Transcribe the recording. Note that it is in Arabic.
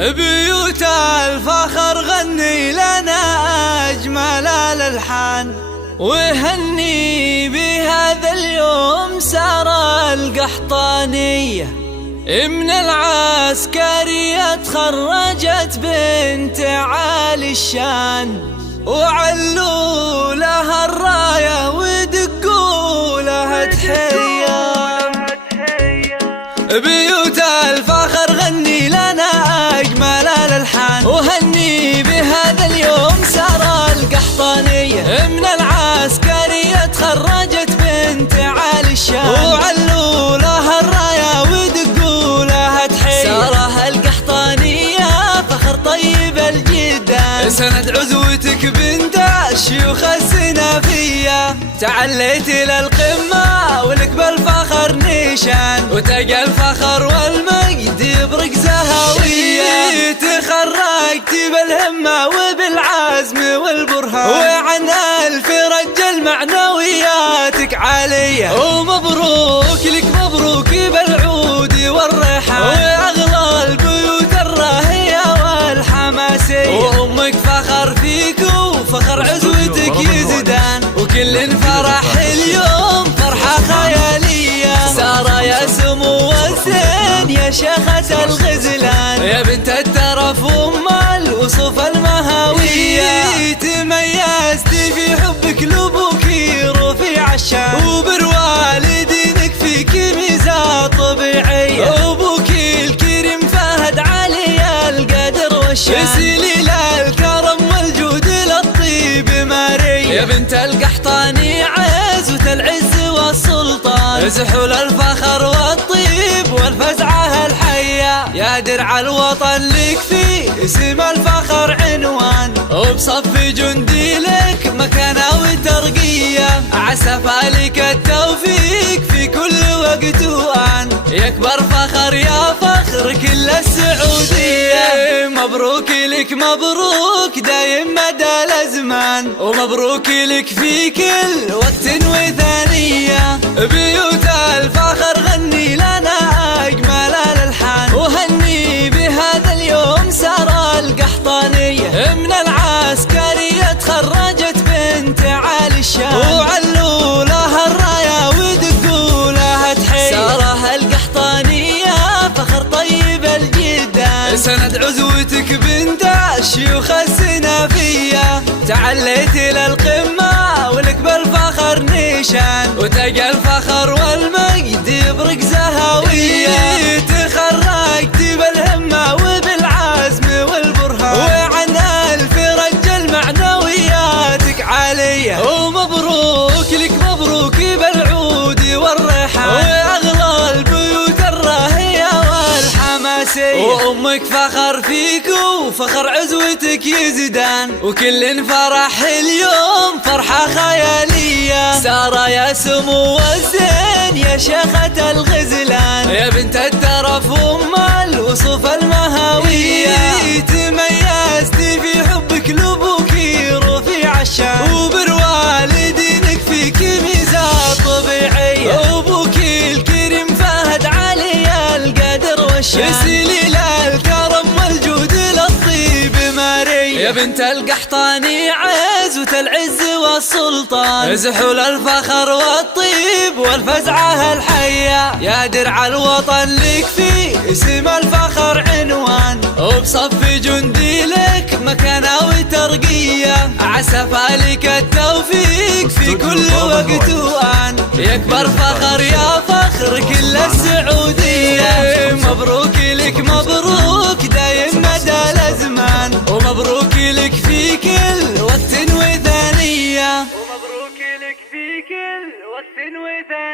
بيوت الفخر غني لنا أجمل الألحان، وهني بهذا اليوم سارة القحطانية. من العسكرية تخرجت بنت عالي الشان، وعلوا لها الراية ودقوا لها تحية. بيوت الفخر غني لنا أجمل الألحان، وهني بهذا اليوم سارة القحطانية. من العسكرية تخرجت بنت عالي الشان، وعلوا لها الراية ودقوا لها تحية. سارة القحطانية فخر طيب الجدان، سند عزوتك بنت الشيوخ السنافية. تعليت للقمة ولك بالفخر نيشان، وتلقى الفخر والمجد يبرق زهاوية. تخرجت بالهمة وبالعزم والبرهان، وعن الفرج المعنوياتك عالية. ومبروك لك مبروك بالعود والريحان، وأغلى البيوت الراهية والحماسية. وأمك فخر فيك وفخر عزوتك يزدان، وكل فرح اليوم فرحة خيالية. سارة يا سمو الزين يا شيخة الغزلان، يا بنت الترف وام الوصوف المهاوية. تميزت في حبك لابوك رفيع الشان، وبالوالدينك فيك ميزة طبيعية. ابوك الكريم فهد علي القدر والشان، سليل الكرم والجود للطيب ماريا. يا بنت القحطاني عزوة العز والسلطان، زحول الفخر والطيب والفزعة الحية. يا درع الوطن لك في اسم الفخر عنوان، وبصف جندي لك مكانة وترقية. عسى فالك التوفيق في كل وقت وآن، يكبر فخر يا فخر كل السعودية. مبروك لك مبروك دايم مدى الأزمان، ومبروك لك في كل وقت وثانية. بيوت الفخر غني لنا أجمل الألحان، وهني بهذا اليوم سارة القحطانية. من العسكرية تخرجت بنت عالي الشان، وعلوا لها الراية ودقوا لها تحية. سارة القحطانية فخر طيب الجدان، سند عزوتك بنت الشيوخ السنافية. تعليت للقمة ولك بالفخر نيشان، وتلقى الفخر والمجد يبرق زهاوية. تخرجت بالهمة وبالعزم والبرهان، وعن الفرج المعنوياتك عالية. ومبروك لك مبروك بالعود والريحان، وأغلى البيوت الراهية والحماسية. وأمك فخر فيك وفخر عزوتك يزدان، وكل فرح اليوم فرحة خيالية. سارة يا سمو الزين يا شيخة الغزلان، يا بنت الترف وام الوصوف المهاوية. تميزت في حبك لابوك رفيع الشان، وبالوالدينك فيك ميزة طبيعية. ابوك الكريم فهد علي القدر والشان، سليل الكرم والجود للطيب ماريا. يا بنت القحطاني عزوة العز والسلطان، زحول الفخر والطيب والفزعة الحية. يا درع الوطن لك في اسم الفخر عنوان، وبصف جندي لك مكانة وترقية. عسى فالك التوفيق في كل وقت وآن، يكبر فخر يا فخر كل السعودية. مبروك لك مبروك دايم مدى الأزمان، ومبروك لك في كل وقت وثانية. ومبروك لك في كل وقت وثانية.